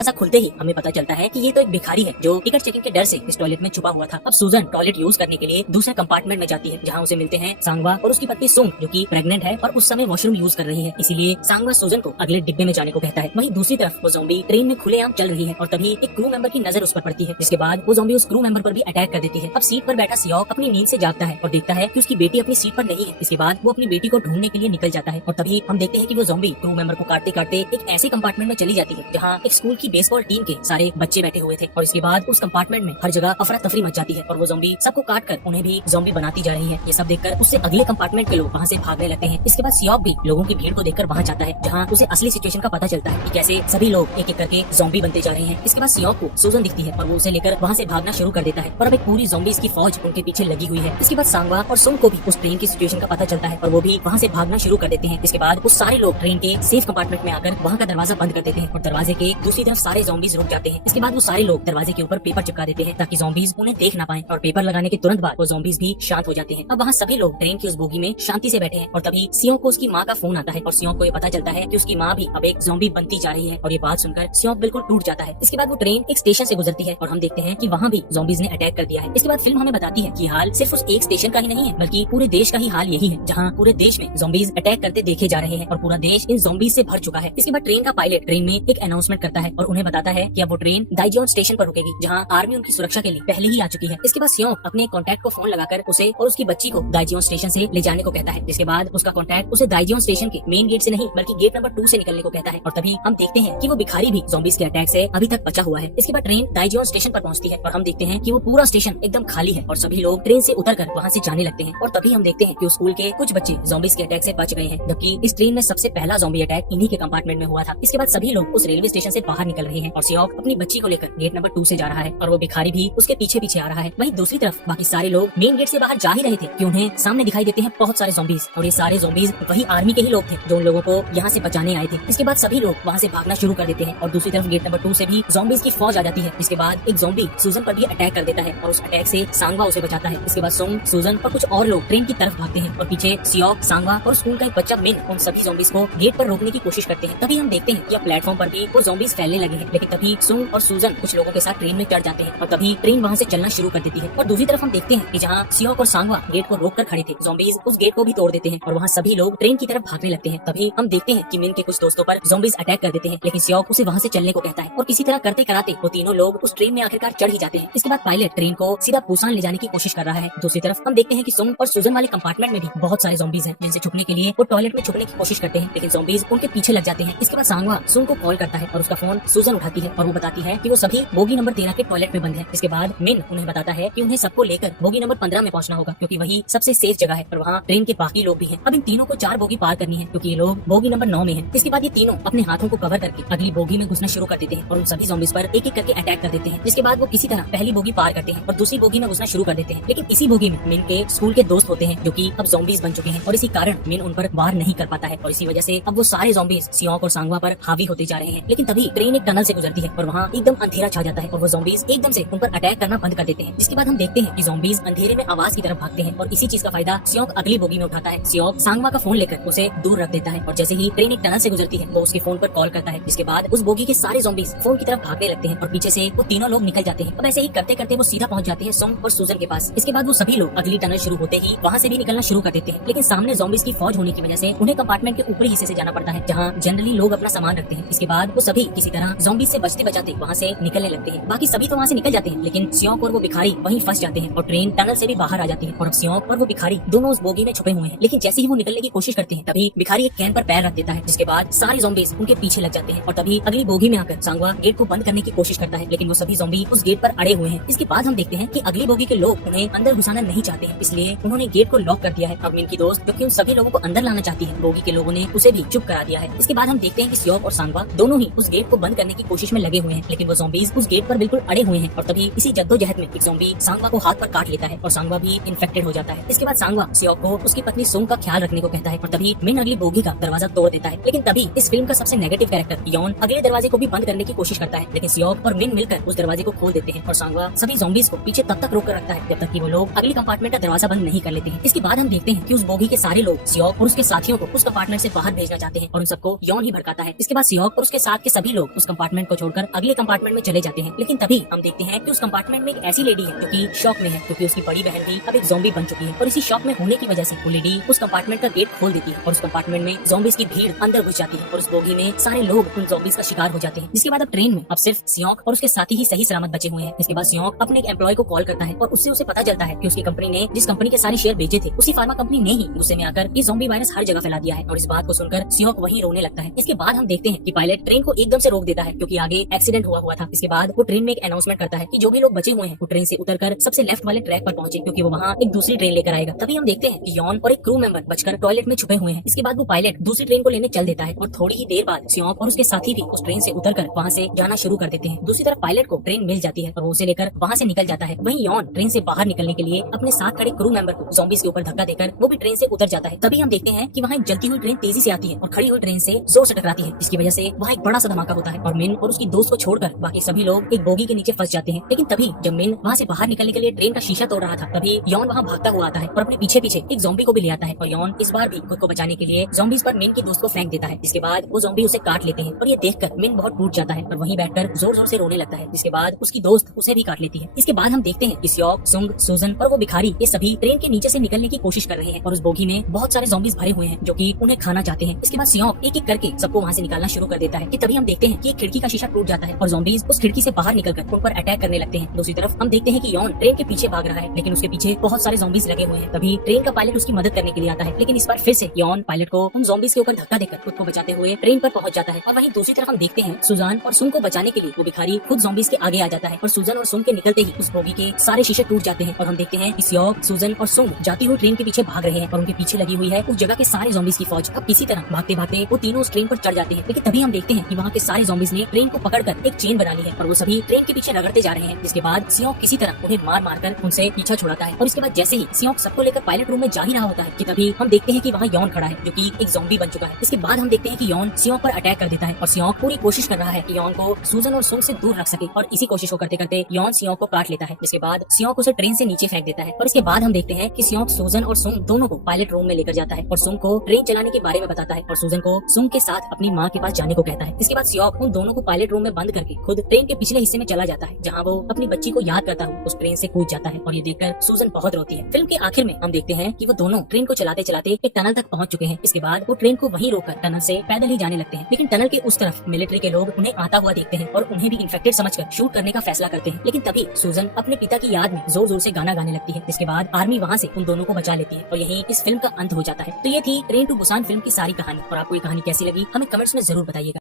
ऐसा खुलते ही हमें पता चलता है कि ये तो एक भिखारी है जो टिकट चेकिंग के डर से इस टॉयलेट में छुपा हुआ था। अब सूजन टॉयलेट यूज करने के लिए दूसरे कंपार्टमेंट में जाती है जहाँ उसे मिलते हैं सांगवा और उसकी पत्नी सुंग जो कि प्रेग्नेंट है और उस समय वॉशरूम यूज कर रही है, इसीलिए सांगवा सूजन को अगले डिब्बे में जाने को कहता है। वहीं दूसरी तरफ वो ज़ॉम्बी ट्रेन में खुलेआम चल रही है और तभी एक क्रू मेंबर की नजर उस पर पड़ती है, जिसके बाद वो ज़ॉम्बी उस क्रू मेंबर पर भी अटैक कर देती है। अब सीट पर बैठा सियोक अपनी नींद से जागता है और देखता है कि उसकी बेटी अपनी सीट पर नहीं है। इसके बाद वो अपनी बेटी को ढूंढने के लिए निकल जाता है और तभी हम देखते हैं कि वो ज़ॉम्बी क्रू मेंबर को काटते काटते एक ऐसे कंपार्टमेंट में चली जाती है जहाँ एक स्कूल की बेसबॉल टीम के सारे बच्चे बैठे हुए थे और इसके बाद उस कंपार्टमेंट में हर जगह अफरा तफरी मच जाती है और वो ज़ॉम्बी सबको काट कर उन्हें भी ज़ॉम्बी बनाती जा रही है। ये सब देखकर उससे अगले कंपार्टमेंट के लोग वहाँ से भागने लगते हैं। इसके बाद सियोक भी लोगों की भीड़ को देखकर वहाँ जाता है जहाँ उसे असली सिचुएशन का पता चलता है कि कैसे सभी लोग एक एक करके ज़ॉम्बी बनते जा रहे हैं। इसके बाद सियोक को सूजन दिखती है और वो उसे लेकर वहाँ से भागना शुरू कर देता है और अब एक पूरी ज़ॉम्बीज की फौज उनके पीछे लगी हुई है। इसके बाद सांगवा और सुंग को भी उस ट्रेन की सिचुएशन का पता चलता है और वो भी वहाँ से भागना शुरू कर देते हैं। इसके बाद वो सारे लोग ट्रेन के सेफ कंपार्टमेंट में आकर वहाँ का दरवाजा बंद कर देते हैं और दरवाजे के दूसरी तरफ सारे ज़ॉम्बीज रुक जाते हैं। इसके बाद वो सारे लोग दरवाजे के ऊपर पेपर चिपका देते हैं ताकि ज़ॉम्बीज उन्हें देख ना पाए और पेपर लगाने के तुरंत बाद वो ज़ॉम्बीज भी शांत हो जाते हैं। अब वहाँ सभी लोग ट्रेन की उस बोगी में शांति से बैठे हैं और तभी सियोक को उसकी माँ का फोन आता है और सियोक को ये पता चलता है कि उसकी माँ भी अब एक ज़ॉम्बी बनती जा रही है और ये बात सुनकर सियोक बिल्कुल टूट जाता है। इसके बाद वो ट्रेन एक स्टेशन से गुजरती है और हम देखते हैं कि वहाँ भी ज़ॉम्बीज ने अटैक कर दिया है। इसके बाद फिल्म हमें बताती है कि हाल सिर्फ उस एक स्टेशन का ही नहीं है बल्कि पूरे देश का ही हाल यही है जहाँ पूरे देश में ज़ॉम्बीज अटैक करते देखे जा रहे हैं और पूरा देश इन ज़ॉम्बीज से भर चुका है। इसके बाद ट्रेन का पायलट ट्रेन में एक अनाउंसमेंट करता है और उन्हें बताता है कि अब वो ट्रेन दाइजियोन स्टेशन पर रुकेगी जहाँ आर्मी उनकी सुरक्षा के लिए पहले ही आ चुकी है। इसके बाद सियोक अपने कॉन्टैक्ट को फोन लगाकर उसे और उसकी बच्ची को दाइजियोन स्टेशन से ले जाने को कहता है, जिसके बाद उसका कॉन्टैक्ट उसे दाइजियोन स्टेशन के मेन गेट से नहीं बल्कि गेट नंबर 2 से निकलने को कहता है और तभी हम देखते हैं कि वो भिखारी भी ज़ॉम्बीज के अटैक से अभी तक बचा हुआ है। इसके बाद ट्रेन दाइजियोन स्टेशन पर पहुंचती है और हम देखते हैं कि वो पूरा स्टेशन एकदम खाली है और सभी लोग ट्रेन से उतरकर वहाँ से जाने लगते हैं और तभी हम देखते हैं कि स्कूल के कुछ बच्चे ज़ॉम्बीज के अटैक से बच गए हैं, जबकि इस ट्रेन में सबसे पहला ज़ॉम्बी अटैक इन्हीं के कंपार्टमेंट में हुआ था। इसके बाद सभी लोग उस रेलवे स्टेशन से बाहर निकल रहे हैं और सियोक अपनी बच्ची को लेकर गेट नंबर 2 से जा रहा है और वो भिखारी भी उसके पीछे पीछे आ रहा है। वहीं दूसरी तरफ बाकी सारे लोग मेन गेट से बाहर जा ही रहे थे कि उन्हें सामने दिखाई देते हैं बहुत सारे ज़ॉम्बीज और ये सारे ज़ॉम्बीज वही आर्मी के ही लोग थे जो उन लोगों को यहाँ से बचाने आए थे। इसके बाद सभी लोग वहाँ से भागना शुरू कर देते हैं और दूसरी तरफ गेट नंबर 2 से भी ज़ॉम्बीज की फौज आ जाती है। इसके बाद एक ज़ॉम्बी सूजन पर भी अटैक कर देता है और उस अटैक से सांगवा उसे बचाता है। इसके बाद सुंग, सूजन और कुछ और लोग ट्रेन की तरफ भागते हैं और पीछे सियोक, सांगवा और स्कूल का एक बच्चा मिन उन सभी ज़ॉम्बीज को गेट पर रोकने की कोशिश करते हैं। तभी हम देखते हैं कि अब प्लेटफॉर्म पर भी वो ज़ॉम्बीज फैलने लगे हैं, लेकिन तभी सुंग और सूजन कुछ लोगों के साथ ट्रेन में चढ़ जाते हैं और तभी ट्रेन वहाँ से चलना शुरू कर देती है। और दूसरी तरफ हम देखते हैं कि जहाँ सियोक और सांगवा गेट को रोक कर खड़े थे, ज़ॉम्बीज उस गेट को भी तोड़ देते हैं और वहाँ सभी लोग ट्रेन की तरफ भागने लगते हैं। तभी हम देखते हैं कि मिन के कुछ दोस्तों पर ज़ॉम्बीज अटैक कर देते हैं, लेकिन सियोक उसे वहाँ से चलने को कहता है और किसी तरह करते कराते वो तीनों लोग उस ट्रेन में आखिरकार चढ़ ही जाते हैं। इसके बाद पायलट ट्रेन को सीधा पुसान ले जाने की कोशिश कर रहा है। दूसरी तरफ हम देखते हैं कि सुंग और सूजन वाले कंपार्टमेंट में भी बहुत सारे ज़ॉम्बीज हैं जिनसे छुपने के लिए वो टॉयलेट में छुपने की कोशिश करते हैं, लेकिन ज़ॉम्बीज उनके पीछे लग जाते हैं। इसके बाद सांगवा सुंग को कॉल करता है और उसका फोन सूजन उठाती है और वो बताती है कि वो सभी बोगी नंबर 13 के टॉयलेट में बंद है। इसके बाद मिन उन्हें बताता है कि उन्हें सबको लेकर बोगी नंबर 15 में पहुंचना होगा क्योंकि वही सबसे सेफ जगह है और वहाँ ट्रेन के बाकी लोग भी हैं। अब इन तीनों को 4 बोगी पार करनी है क्योंकि ये लोग बोगी नंबर 9 में हैं। इसके बाद ये तीनों अपने हाथों को कवर करके अगली बोगी में घुसना शुरू कर देते हैं और उन सभी ज़ॉम्बीज पर एक एक करके अटैक कर देते हैं। जिसके बाद वो किसी तरह पहली बोगी पार करते हैं और दूसरी बोगी में घुसना शुरू कर देते हैं, लेकिन इसी बोगी में मिन के स्कूल के दोस्त होते हैं जो कि अब ज़ॉम्बीज बन चुके हैं और इसी कारण मिन उन पर वार नहीं कर पाता है और इसी वजह से अब वो सारे ज़ॉम्बीज सियोक और सांगवा पर हावी होते जा रहे हैं। लेकिन तभी ट्रेन एक टनल से गुजरती है और वहाँ एकदम अंधेरा छा जाता है और वो ज़ॉम्बीज एकदम से उन पर अटैक करना बंद कर देते हैं। जिसके बाद हम देखते हैं कि ज़ॉम्बीज अंधेरे में आवाज की तरफ भागते हैं और इसी चीज का फायदा सियोक अगली बोगी में उठाता है। सियोक सांगवा का फोन लेकर उसे दूर रख देता है और जैसे ही ट्रेन एक टनल से गुजरती है वो उसके फोन पर कॉल करता है। जिसके बाद उस बोगी के सारे ज़ॉम्बीज फोन की तरफ भागने लगते हैं और पीछे से वो तीनों लोग निकल जाते हैं। अब ऐसे ही करते करते वो सीधा पहुंच जाते हैं सुंग और सूजन के पास। इसके बाद वो सभी लोग अगली टनल शुरू होते ही वहाँ से भी निकलना शुरू कर देते हैं, लेकिन सामने ज़ॉम्बीज की फौज होने की वजह से उन्हें कंपार्टमेंट के ऊपरी हिस्से से जाना पड़ता है जहाँ जनरली लोग अपना सामान रखते हैं। इसके बाद वो सभी किसी तरह ज़ॉम्बीज से बचते बचाते वहाँ से निकलने लगते हैं। बाकी सभी तो वहाँ से निकल जाते हैं, लेकिन सियोक और वो भिखारी वहीं फंस जाते हैं और ट्रेन टनल से भी बाहर आ जाती है और अब सियोक और वो भिखारी दोनों उस बोगी में छुपे हुए हैं। लेकिन जैसे ही वो निकलने की कोशिश करते हैं तभी भिखारी एक कैन पर पैर रख देता है, जिसके बाद सारे ज़ॉम्बीज उनके पीछे लग जाते हैं और तभी अगली बोगी में आकर सांगवा गेट को बंद करने की कोशिश करता है, लेकिन वो सभी ज़ॉम्बी उस गेट पर अड़े हुए हैं। इसके बाद हम देखते हैं कि अगली बोगी के लोग उन्हें अंदर घुसाना नहीं चाहते हैं, इसलिए उन्होंने गेट को लॉक कर दिया है। अब इनकी दोस्त जो कि उन सभी लोगों को अंदर लाना चाहती है, बोगी के लोगों ने उसे भी चुप करा दिया है। इसके बाद हम देखते हैं कि सियोक और सांगवा दोनों ही उस गेट को बंद करने की कोशिश में लगे हुए हैं, लेकिन वो ज़ॉम्बीज उस गेट पर बिल्कुल अड़े हुए हैं और तभी इसी जद्दोजहद में एक ज़ॉम्बी सांगवा को हाथ पर काट लेता है और सांगवा भी इन्फेक्टेड हो जाता है। इसके बाद सांगवा सियोक को उसकी पत्नी सुंग का ख्याल रखने को कहता है और तभी मिन अगली बोगी का दरवाजा तोड़ देता है। लेकिन तभी इस फिल्म का सबसे नेगेटिव कैरेक्टर यॉन अगले दरवाजे को भी बंद करने की कोशिश करता है, लेकिन सियोक और मिन मिलकर उस दरवाजे को खोल देते हैं और सांगवा सभी ज़ॉम्बीज को पीछे तब तक रोक कर रखता है जब तक कि वो लोग अगली कंपार्टमेंट का दरवाजा बंद नहीं कर लेते हैं। इसके बाद हम देखते हैं कि उस बोगी के सारे लोग सियोक और उसके साथियों को उस कंपार्टमेंट से बाहर भेजना चाहते हैं और उन सबको यॉन ही भड़काता है। इसके बाद सियोक और उसके साथ के सभी लोग उस कंपार्टमेंट को छोड़कर अगले कंपार्टमेंट में चले जाते हैं। लेकिन तभी हम देखते हैं कि उस कंपार्टमेंट में एक ऐसी लेडी है जो कि शॉक में है, क्योंकि उसकी बड़ी बहन भी अब एक ज़ॉम्बी बन चुकी है। और इसी शॉक में होने की वजह से वो लेडी उस कंपार्टमेंट का गेट खोल देती है और उस कंपार्टमेंट में ज़ॉम्बीज की भीड़ अंदर घुस जाती है और उस बोगी में सारे लोग उन ज़ॉम्बीज का शिकार हो जाते हैं। जिसके बाद अब ट्रेन में अब सिर्फ सियोंक और उसके साथी ही सही सलामत बचे हुए हैं। इसके बाद सियोंक अपने एक एम्प्लॉय को कॉल करता है और उससे उसे पता चलता है कि उसकी कंपनी ने जिस कंपनी के सारे शेयर बेचे थे उसी फार्मा कंपनी ने ही गुस्से में आकर ये ज़ॉम्बी वायरस हर जगह फैला दिया है। और इस बात को सुनकर सियोंक वहीं रोने लगता है। इसके बाद हम देखते हैं कि पायलट ट्रेन को एकदम से रोक देता है क्योंकि आगे एक्सीडेंट हुआ था। इसके बाद वो ट्रेन में एक अनाउंसमेंट करता है कि जो भी लोग बचे हुए हैं वो ट्रेन से उतरकर सबसे लेफ्ट वाले ट्रैक पर पहुंचे, क्योंकि वो वहाँ एक दूसरी ट्रेन लेकर आएगा। तभी हम देखते हैं कि यॉन और एक क्रू मेंबर बचकर टॉयलेट में छुपे हुए हैं। इसके बाद वो पायलट दूसरी ट्रेन को लेने चल देता है और थोड़ी ही देर बाद सियोंक और उसके साथी भी उस ट्रेन से उतरकर वहाँ से जाना शुरू कर देते हैं। दूसरी तरफ पायलट को ट्रेन मिल जाती है और वो उसे लेकर वहाँ से निकल जाता है। वहीं यॉन ट्रेन से बाहर निकलने के लिए अपने साथ खड़े क्रू मेंबर को ज़ॉम्बीज के ऊपर धक्का देकर वो भी ट्रेन से उतर जाता है। तभी हम देखते हैं कि वहाँ एक जलती हुई ट्रेन तेजी से आती है और खड़ी हुई ट्रेन से जोर से टकराती है, जिसकी वजह से वहाँ एक बड़ा सा धमाका होता है और मिन और उसकी दोस्त को छोड़कर बाकी सभी लोग एक बोगी के नीचे फंस जाते हैं। लेकिन तभी जब मिन वहाँ से बाहर निकलने के लिए ट्रेन का शीशा तोड़ रहा था, तभी यॉन वहाँ भागता हुआ आता है और अपने पीछे पीछे एक ज़ॉम्बी को भी ले आता है और यॉन इस बार भी खुद को बचाने के लिए ज़ॉम्बीज पर मिन की दोस्त को फेंक देता है। जिसके बाद वो ज़ॉम्बी उसे काट लेते हैं और ये देखकर मिन बहुत टूट जाता है और वहीं बैठकर जोर जोर से रोने लगता है। जिसके बाद उसकी दोस्त उसे भी काट लेती है। इसके बाद हम देखते हैं कि सियोंक, सुंग, सूजन और वो भिखारी ये सभी ट्रेन के नीचे से निकलने की कोशिश कर रहे हैं और उस बोगी में बहुत सारे ज़ॉम्बीज भरे हुए हैं जो कि उन्हें खाना चाहते हैं। इसके बाद सियोंक एक एक करके सबको वहाँ से निकालना शुरू कर देता है कि तभी हम देखते हैं कि एक खिड़की का शीशा टूट जाता है और ज़ॉम्बीज उस खिड़की से बाहर निकलकर उन पर अटैक करने लगते हैं। दूसरी तरफ हम देखते हैं कि यॉन ट्रेन के पीछे भाग रहा है, लेकिन उसके पीछे बहुत सारे ज़ॉम्बीज लगे हुए हैं। तभी ट्रेन का पायलट उसकी मदद करने के लिए आता है, लेकिन इस बार फिर से यॉन पायलट को उन ज़ॉम्बीज के ऊपर धक्का देकर खुद को बचाते हुए ट्रेन पर पहुंच जाता है। और वहीं दूसरी तरफ हम देखते हैं सुजान और सुंग को बचाने के लिए वो भिखारी खुद ज़ॉम्बीज के आगे आ जाता है और सुजन और सुंग के निकलते ही उस बोगी के सारे शीशे टूट जाते हैं और हम देखते हैं कि सियोंक, सुजन और सुंग जाती हुई ट्रेन के पीछे भाग रहे हैं और उनके पीछे लगी हुई है उस जगह के सारे ज़ॉम्बीज की फौज। अब इसी तरह भागते भागते वो तीनों उस ट्रेन पर चढ़ जाते हैं, लेकिन तभी हम देखते हैं कि वहाँ के सारे ज़ॉम्बीज ने ट्रेन को पकड़कर एक चेन बना ली है और वो सभी ट्रेन के पीछे रगड़ते जा रहे हैं। जिसके बाद सियोंक किसी तरह उन्हें मार मारकर उनसे पीछा छुड़ाता है और इसके बाद जैसे ही सियोंक सबको लेकर पायलट रूम में जा ही रहा होता है कि तभी हम देखते हैं कि वहाँ यॉन खड़ा है जो कि एक ज़ॉम्बी बन चुका है। इसके बाद हम देखते हैं कि यॉन सियोंक पर अटैक कर देता है और सियोंक पूरी कोशिश कर रहा है कि यॉन को सूजन और सुंग से दूर रख सके और इसी कोशिश को करते करते यॉन सियोंक को काट लेता है। जिसके बाद सियोंक उसे ट्रेन से नीचे फेंक देता है और इसके बाद हम देखते हैं कि सियोंक सूजन और सुंग दोनों को पायलट रूम में लेकर जाता है और सुंग को ट्रेन चलाने के बारे में बताता है और सूजन को सुंग के साथ अपनी माँ के पास जाने को कहता है। इसके बाद सियोंक उन दोनों को पायलट रूम में बंद करके खुद ट्रेन के पिछले हिस्से में चला जाता है, जहाँ वो अपनी बच्ची को याद करता हुआ उस ट्रेन से कूद जाता है और ये देखकर सूजन बहुत रोती है। फिल्म के आखिर में हम देखते हैं कि वो दोनों ट्रेन को चलाते चलाते एक टनल तक पहुँच चुके हैं। इसके बाद वो ट्रेन को वहीं रोककर टनल से पैदल ही जाने लगते हैं, लेकिन टनल के उस तरफ मिलिट्री के लोग उन्हें आता हुआ देखते हैं और उन्हें भी इन्फेक्टेड समझकर शूट करने का फैसला करते हैं। लेकिन तभी सूजन अपने पिता की याद में जोर जोर से गाना गाने लगती है। इसके बाद आर्मी वहाँ से उन दोनों को बचा लेती है और यही इस फिल्म का अंत हो जाता है। तो ये थी ट्रेन टू बुसान फिल्म की सारी कहानी और आपको ये कहानी कैसी लगी हमें कमेंट्स में जरूर बताइएगा।